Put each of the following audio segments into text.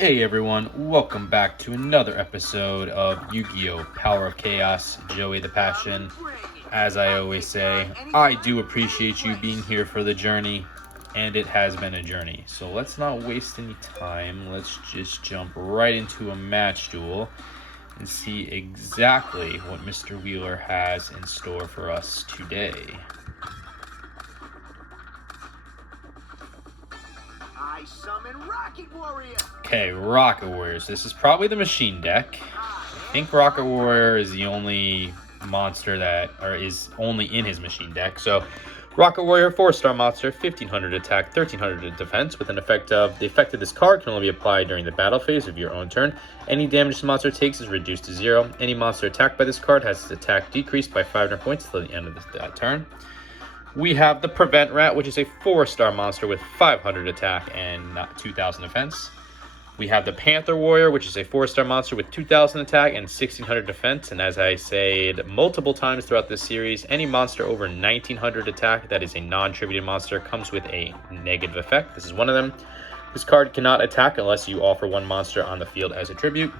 Hey everyone, welcome back to another episode of Yu-Gi-Oh! Power of Chaos, Joey the Passion. As I always say, I do appreciate you being here for the journey, and it has been a journey. So let's not waste any time, let's just jump right into a match duel and see exactly what Mr. Wheeler has in store for us today. I summon Rocket Warrior. Okay, Rocket Warriors. This is probably the machine deck. I think Rocket Warrior is the only monster that, or is only in his machine deck. So, Rocket Warrior, 4-star monster, 1500 attack, 1300 defense, with an effect of, the effect of this card can only be applied during the battle phase of your own turn. Any damage the monster takes is reduced to 0. Any monster attacked by this card has its attack decreased by 500 points till the end of that turn. We have the Prevent Rat, which is a 4-star monster with 500 attack and 2000 defense. We have the Panther Warrior, which is a 4-star monster with 2000 attack and 1600 defense. And as I said multiple times throughout this series, any monster over 1900 attack that is a non-tributed monster comes with a negative effect. This is one of them. This card cannot attack unless you offer one monster on the field as a tribute.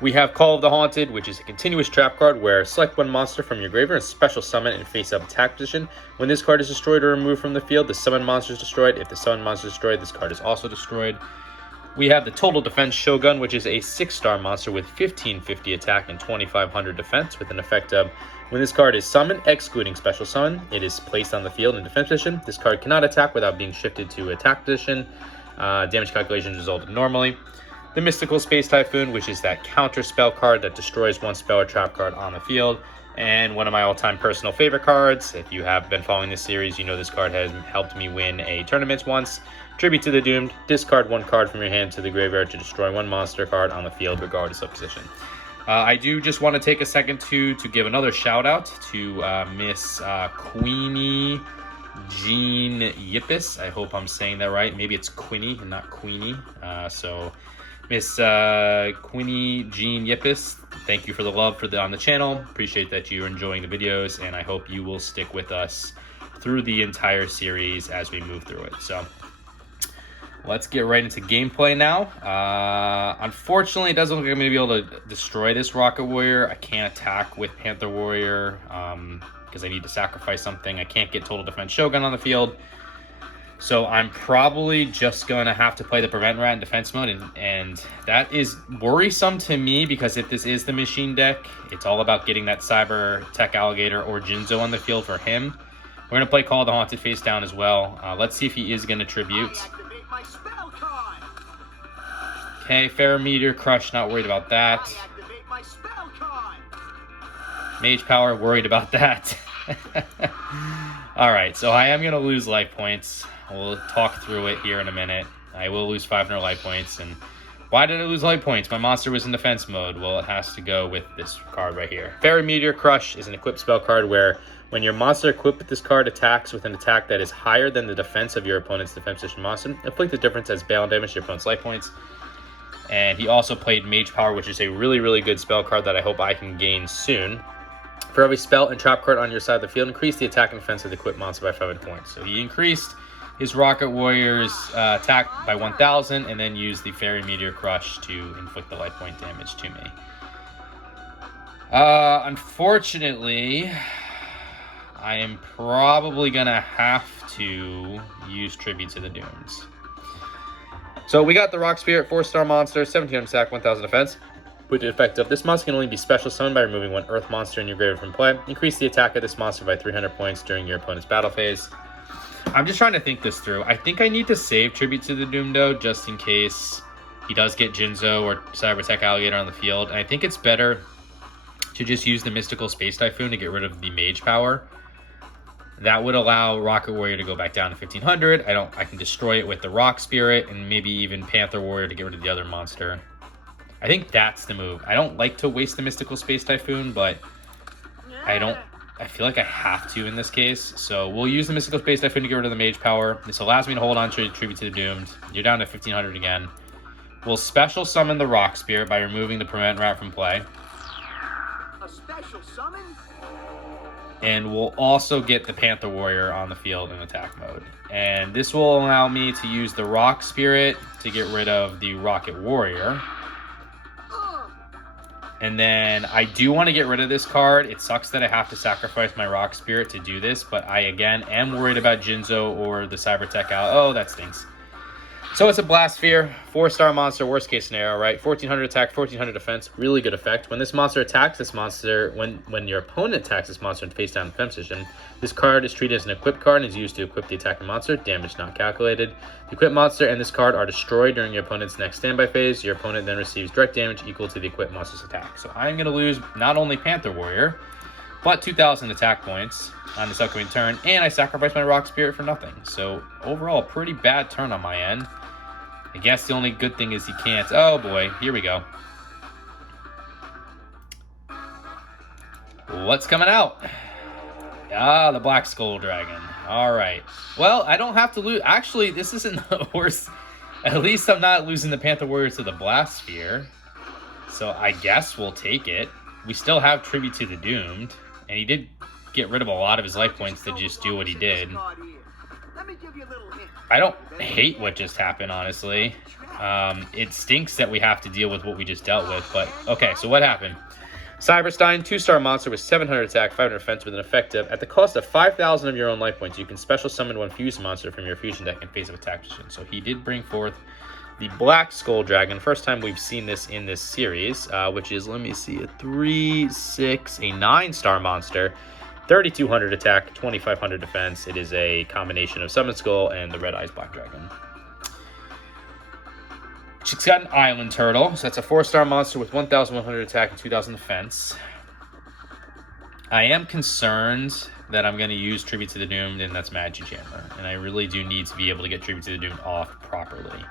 We have Call of the Haunted, which is a continuous trap card where select one monster from your graveyard and special summon in face-up attack position. When this card is destroyed or removed from the field, the summon monster is destroyed. If the summon monster is destroyed, this card is also destroyed. We have the Total Defense Shogun, which is a 6-star monster with 1550 attack and 2500 defense, with an effect of, when this card is summoned, excluding special summon, it is placed on the field in defense position. This card cannot attack without being shifted to attack position. Damage calculations resulted normally. The Mystical Space Typhoon, which is that counter spell card that destroys one spell or trap card on the field. And one of my all-time personal favorite cards. If you have been following this series, you know this card has helped me win a tournament once. Tribute to the Doomed. Discard one card from your hand to the graveyard to destroy one monster card on the field regardless of position. I do just want to take a second to give another shout out to Miss Queenie Jean Yippis. I hope I'm saying that right. Maybe it's Queenie and not Queenie. Miss Queenie Jean Yippis, thank you for the love on the channel. Appreciate that you're enjoying the videos, and I hope you will stick with us through the entire series as we move through it. So let's get right into gameplay now. Unfortunately, it doesn't look like I'm going to be able to destroy this Rocket Warrior. I can't attack with Panther Warrior because I need to sacrifice something. I can't get Total Defense Shogun on the field. So I'm probably just going to have to play the Prevent Rat in defense mode, and that is worrisome to me because if this is the machine deck, it's all about getting that Cyber Tech Alligator or Jinzo on the field for him. We're going to play Call of the Haunted face down as well. Let's see if he is going to tribute. Okay, Meteor Crush, not worried about that. Mage Power, worried about that. Alright, so I am going to lose life points. We'll talk through it here in a minute. I will lose 500 life points. And why did I lose life points? My monster was in defense mode. Well, it has to go with this card right here. Fairy Meteor Crush is an equipped spell card where when your monster equipped with this card attacks with an attack that is higher than the defense of your opponent's defense position monster, inflict the difference as bail damage to your opponent's life points. And he also played Mage Power, which is a really, really good spell card that I hope I can gain soon. For every spell and trap card on your side of the field, increase the attack and defense of the equipped monster by 500 points. So he increased his Rocket Warrior's attack by 1,000 and then used the Fairy Meteor Crush to inflict the life point damage to me. Unfortunately, I am probably going to have to use Tribute to the Dooms. So we got the Rock Spirit, 4-star monster, 1700 attack, 1000 defense. With the effect of this monster can only be special summoned by removing one Earth monster in your graveyard from play. Increase the attack of this monster by 300 points during your opponent's battle phase. I'm just trying to think this through. I think I need to save Tribute to the Doom, though, just in case he does get Jinzo or Cyber Tech Alligator on the field. And I think it's better to just use the Mystical Space Typhoon to get rid of the Mage Power. That would allow Rocket Warrior to go back down to 1500. I can destroy it with the Rock Spirit and maybe even Panther Warrior to get rid of the other monster. I think that's the move. I don't like to waste the Mystical Space Typhoon, but I feel like I have to in this case. So we'll use the Mystical Space Typhoon to get rid of the Mage Power. This allows me to hold on to Tribute to the Doomed. You're down to 1500 again. We'll special summon the Rock Spirit by removing the Prevent Rat from play. A special summon? And we'll also get the Panther Warrior on the field in attack mode. And this will allow me to use the Rock Spirit to get rid of the Rocket Warrior. And then I do want to get rid of this card. It sucks that I have to sacrifice my Rock Spirit to do this, but I, again, am worried about Jinzo or the Cyber Tech out. Oh, that stinks. So it's a Blast Sphere, 4-star monster, worst case scenario, right? 1400 attack, 1400 defense, really good effect. When this monster attacks this monster, when your opponent attacks this monster in face down defense position, this card is treated as an equipped card and is used to equip the attacking monster, damage not calculated. The equipped monster and this card are destroyed during your opponent's next standby phase. Your opponent then receives direct damage equal to the equipped monster's attack. So I'm going to lose not only Panther Warrior, but 2,000 attack points on this upcoming turn, and I sacrifice my Rock Spirit for nothing. So overall, pretty bad turn on my end. I guess the only good thing is he can't. Oh boy, here we go. What's coming out? Ah, the Black Skull Dragon. All right. Well, I don't have to lose. Actually, this isn't the worst. At least I'm not losing the Panther Warrior to the Blast Sphere. So I guess we'll take it. We still have Tribute to the Doomed. And he did get rid of a lot of his life points to just do what he did. I don't hate what just happened, honestly. It stinks that we have to deal with what we just dealt with, but okay, so what happened? Cyberstein, 2-star monster with 700 attack, 500 defense with an effective. At the cost of 5,000 of your own life points, you can special summon one fused monster from your fusion deck in face of attack position. So he did bring forth the Black Skull Dragon. First time we've seen this in this series, which is, let me see, a 3, 6, a 9-star monster. 3,200 attack, 2,500 defense. It is a combination of Summon Skull and the Red Eyes Black Dragon. She's got an Island Turtle, so that's a 4-star monster with 1,100 attack and 2,000 defense. I am concerned that I'm going to use Tribute to the Doomed, and that's Magic Jammer. And I really do need to be able to get Tribute to the Doomed off properly.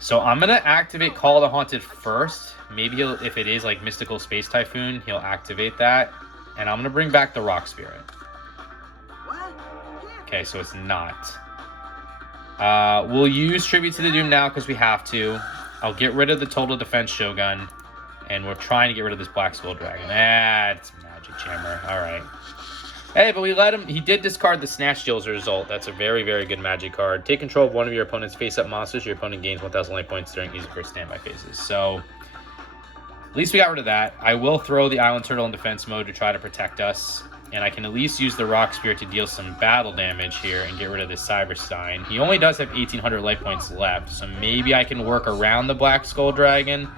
So I'm going to activate Call of the Haunted first. Maybe he'll, if it is like Mystical Space Typhoon, he'll activate that. And I'm going to bring back the Rock Spirit. Okay, so it's not. We'll use Tribute to the Doom now because we have to. I'll get rid of the Total Defense Shogun. And we're trying to get rid of this Black Skull Dragon. Ah, it's Magic Jammer. Alright. Hey, but we let him... He did discard the Snatch Deal as a result. That's a very, very good Magic card. Take control of one of your opponent's face-up monsters. Your opponent gains 1,000 life points during each of her standby phases. So... At least we got rid of that. I will throw the Island Turtle in defense mode to try to protect us. And I can at least use the Rock Spirit to deal some battle damage here and get rid of this Cyberstein. He only does have 1,800 life points left, so maybe I can work around the Black Skull Dragon.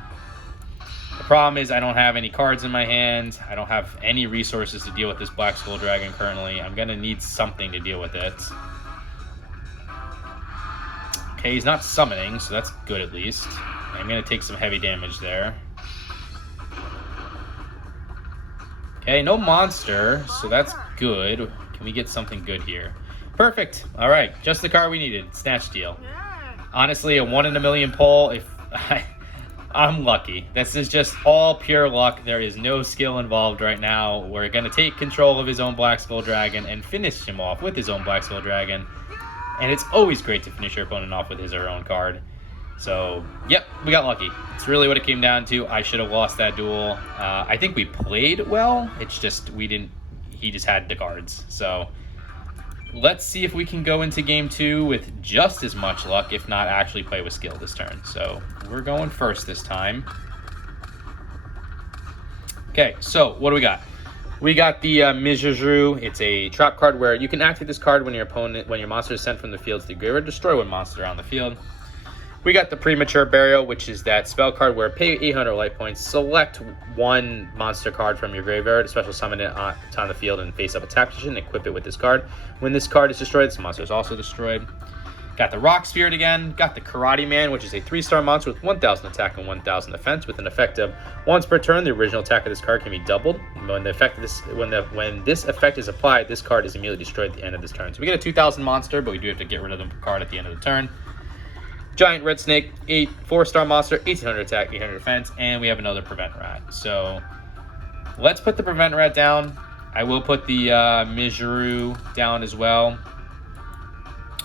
The problem is I don't have any cards in my hand. I don't have any resources to deal with this Black Skull Dragon currently. I'm going to need something to deal with it. Okay, he's not summoning, so that's good at least. I'm going to take some heavy damage there. Okay, no monster, so that's good. Can we get something good here? Perfect. All right, just the card we needed. Snatch Deal. Honestly, a 1 in a million pull. If I'm lucky. This is just all pure luck. There is no skill involved right now. We're going to take control of his own Black Skull Dragon and finish him off with his own Black Skull Dragon. And it's always great to finish your opponent off with his or her own card. So, yep, we got lucky. It's really what it came down to. I should have lost that duel. I think we played well. It's just we didn't. He just had the cards. So, let's see if we can go into game 2 with just as much luck, if not actually play with skill this turn. So, we're going first this time. Okay, so what do we got? We got the Mizhazru. It's a trap card where you can activate this card when your monster is sent from the field to the graveyard. Destroy one monster on the field. We got the Premature Burial, which is that spell card where pay 800 life points, select one monster card from your graveyard, special summon it on the field and face up attack position, equip it with this card. When this card is destroyed, this monster is also destroyed. Got the Rock Spirit again. Got the Karate Man, which is a 3-star monster with 1,000 attack and 1,000 defense, with an effect of once per turn. The original attack of this card can be doubled. When this effect is applied, this card is immediately destroyed at the end of this turn. So we get a 2,000 monster, but we do have to get rid of the card at the end of the turn. Giant Red Snake, 4-star monster, 1,800 attack, 800 defense, and we have another Prevent Rat. So let's put the Prevent Rat down. I will put the Mizhazru down as well.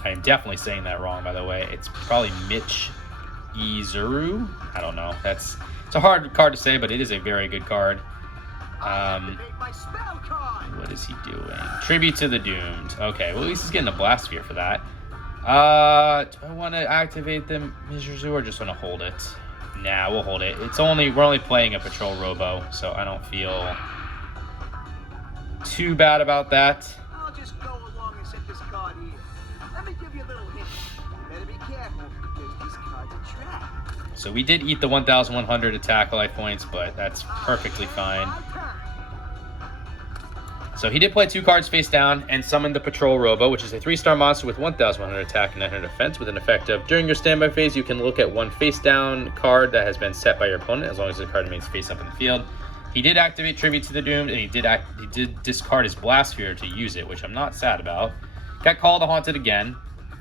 I am definitely saying that wrong, by the way. It's probably Mitch Izuru. I don't know. It's It's a hard card to say, but it is a very good card. Activate my spell card. What is he doing? Tribute to the Doomed. Okay, well, at least he's getting a Blast Sphere for that. Do I want to activate the Mizrazu or just want to hold it? Nah, we'll hold it. We're only playing a Patrol Robo, so I don't feel too bad about that. I'll just go along and set this card here. Let me give you a little hint. You better be careful because this card's a trap. So we did eat the 1,100 attack life points, but that's perfectly fine. My turn. So he did play 2 cards face down and summoned the Patrol Robo, which is a 3-star monster with 1,100 attack and 900 defense with an effect of, during your standby phase, you can look at 1 face down card that has been set by your opponent as long as the card remains face up in the field. He did activate Tribute to the Doomed, and he did discard his Blast Sphere to use it, which I'm not sad about. Got Call of the Haunted again,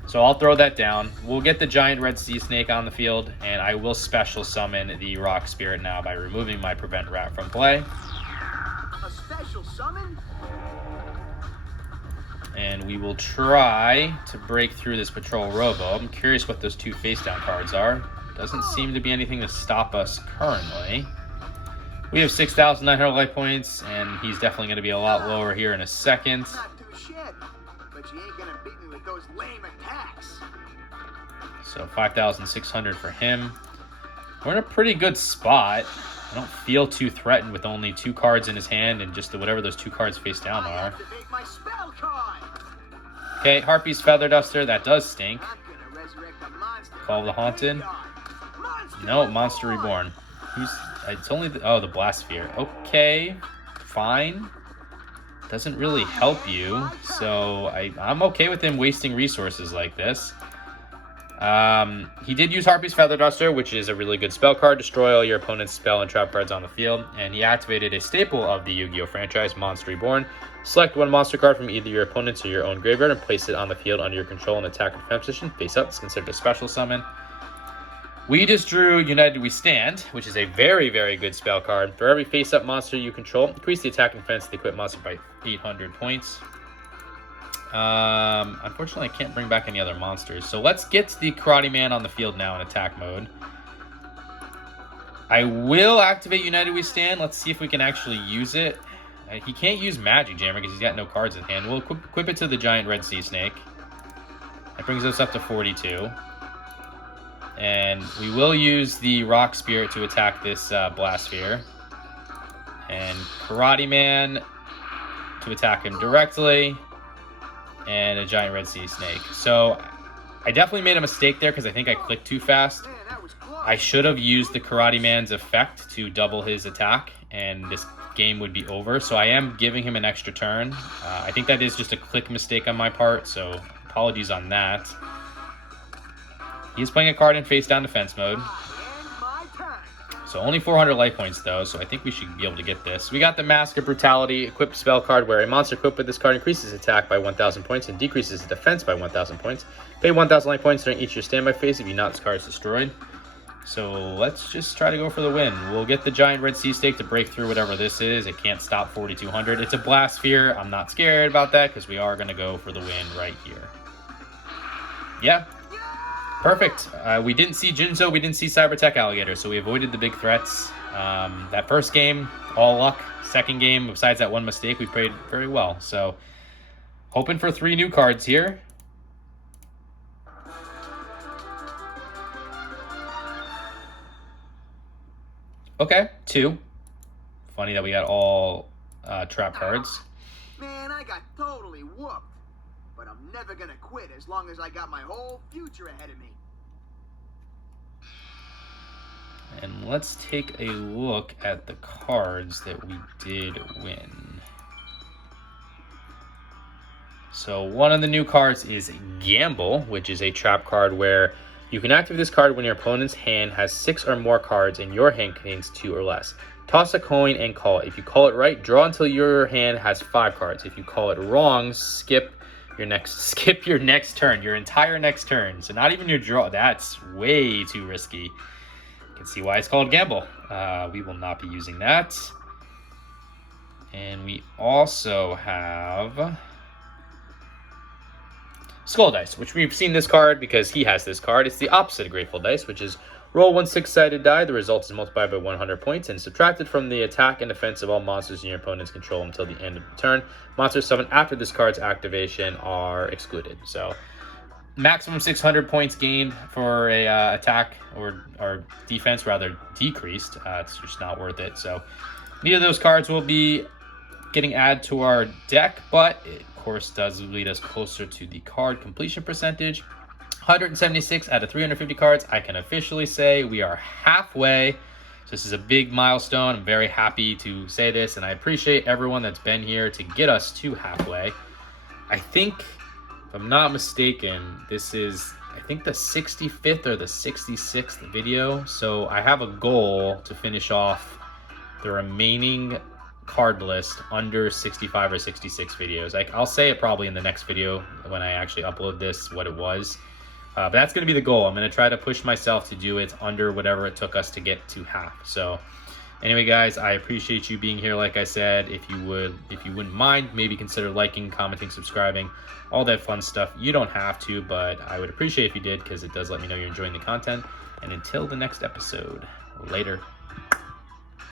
so I'll throw that down. We'll get the giant red sea snake on the field, and I will special summon the Rock Spirit now by removing my Prevent Rat from play. A special summon? And we will try to break through this Patrol Robo. I'm curious what those 2 face down cards are. Doesn't seem to be anything to stop us currently. We have 6,900 life points, and he's definitely going to be a lot lower here in a second. Not too shabby, but you ain't gonna beat me with those lame attacks. So 5,600 for him. We're in a pretty good spot. I don't feel too threatened with only 2 cards in his hand and just whatever those 2 cards face down I are. activate my spell card. Okay, Harpy's Feather Duster. That does stink. I'm gonna resurrect a monster. Call of the Haunted. No, Monster Reborn. It's only the Blast Sphere. Okay, fine. Doesn't really help you, so I'm okay with him wasting resources like this. He did use Harpy's Feather Duster, which is a really good spell card. Destroy all your opponent's spell and trap cards on the field. And he activated a staple of the Yu-Gi-Oh! Franchise, Monster Reborn. Select 1 monster card from either your opponent's or your own graveyard and place it on the field under your control and attack or defense position. Face up. It's considered a special summon. We just drew United We Stand, which is a very, very good spell card. For every face-up monster you control, increase the attack and defense of the equipped monster by 800 points. Unfortunately, I can't bring back any other monsters. So let's get the Karate Man on the field now in attack mode. I will activate United We Stand. Let's see if we can actually use it. He can't use Magic Jammer because he's got no cards in hand. We'll equip it to the giant red sea snake. That brings us up to 42. And we will use the Rock Spirit to attack this Blast Sphere. And Karate Man to attack him directly. And a giant red sea snake. So I definitely made a mistake there because I think I clicked too fast. Man, that was close. I should have used the Karate Man's effect to double his attack, and this game would be over. So I am giving him an extra turn. I think that is just a click mistake on my part, so apologies on that. He's playing a card in face down defense mode. And my turn. So only 400 life points though, so I think we should be able to get this. We got the Mask of Brutality equipped spell card where a monster equipped with this card increases attack by 1,000 points and decreases defense by 1,000 points. Pay 1,000 life points during each of your standby phase if you not this card is destroyed. So let's just try to go for the win. We'll get the giant red sea snake to break through whatever this is. It can't stop 4,200. It's a Blast Sphere. I'm not scared about that because we are going to go for the win right here. Yeah. Perfect. We didn't see Jinzo, we didn't see Cybertech Alligator, so we avoided the big threats. That first game, all luck. Second game, besides that one mistake, we played very well. So, hoping for 3 new cards here. Okay, 2. Funny that we got all trap cards. Man, I got totally whooped. But I'm never gonna quit as long as I got my whole future ahead of me. And let's take a look at the cards that we did win. So one of the new cards is Gamble, which is a trap card where you can activate this card when your opponent's hand has 6 or more cards and your hand contains 2 or less. Toss a coin and call it. If you call it right, draw until your hand has 5 cards. If you call it wrong, skip your next turn, your entire next turn. So not even your draw. That's way too risky. You can see why it's called Gamble. We will not be using that. And we also have Skull Dice, which we've seen this card because he has this card. It's the opposite of Grateful Dice, which is Roll 1 6-sided die. The result is multiplied by 100 points and subtracted from the attack and defense of all monsters in your opponent's control until the end of the turn. Monsters summoned after this card's activation are excluded. So maximum 600 points gained for a attack or defense, rather decreased. It's just not worth it. So neither of those cards will be getting added to our deck, but it of course does lead us closer to the card completion percentage. 176 out of 350 cards. I can officially say we are halfway. So this is a big milestone. I'm very happy to say this, and I appreciate everyone that's been here to get us to halfway. I think, if I'm not mistaken, this is, I think, the 65th or the 66th video. So I have a goal to finish off the remaining card list under 65 or 66 videos. I'll say it probably in the next video when I actually upload this, what it was. But that's going to be the goal. I'm going to try to push myself to do it under whatever it took us to get to half. So anyway, guys, I appreciate you being here. Like I said, if you wouldn't mind, maybe consider liking, commenting, subscribing, all that fun stuff. You don't have to, but I would appreciate if you did, because it does let me know you're enjoying the content. And until the next episode, later.